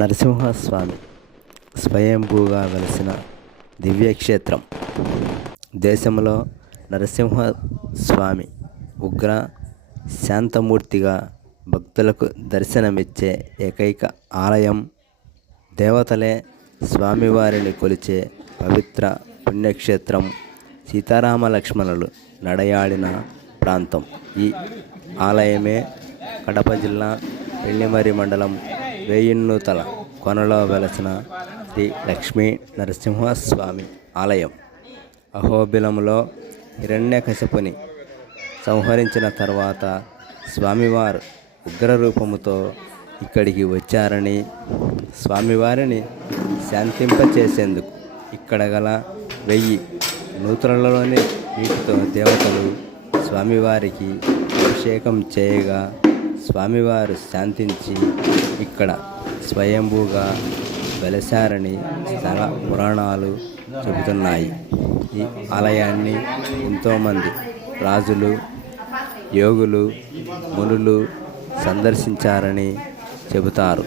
నరసింహస్వామి స్వయంభూగా వెలిసిన దివ్యక్షేత్రం. దేశంలో నరసింహస్వామి ఉగ్ర శాంతమూర్తిగా భక్తులకు దర్శనమిచ్చే ఏకైక ఆలయం. దేవతలే స్వామివారిని కొలిచే పవిత్ర పుణ్యక్షేత్రం. సీతారామ లక్ష్మణులు నడయాడిన ప్రాంతం. ఈ ఆలయమే కడప జిల్లా పెళ్లిమర్రి మండలం వేయిన్నూతల కొనలో వెలసిన శ్రీ లక్ష్మీ నరసింహస్వామి ఆలయం. అహోబిలంలో హిరణ్యకశిపుని సంహరించిన తర్వాత స్వామివారు ఉగ్రరూపముతో ఇక్కడికి వచ్చారని, స్వామివారిని శాంతింపచేసేందుకు ఇక్కడ గల 1000 నూతులలోని నీటితో దేవతలు స్వామివారికి అభిషేకం చేయగా స్వామివారు శాంతించి ఇక్కడ స్వయంభూగా వెలశారని స్థల పురాణాలు చెబుతున్నాయి. ఈ ఆలయాన్ని ఎంతోమంది రాజులు, యోగులు, మునులు సందర్శించారని చెబుతారు.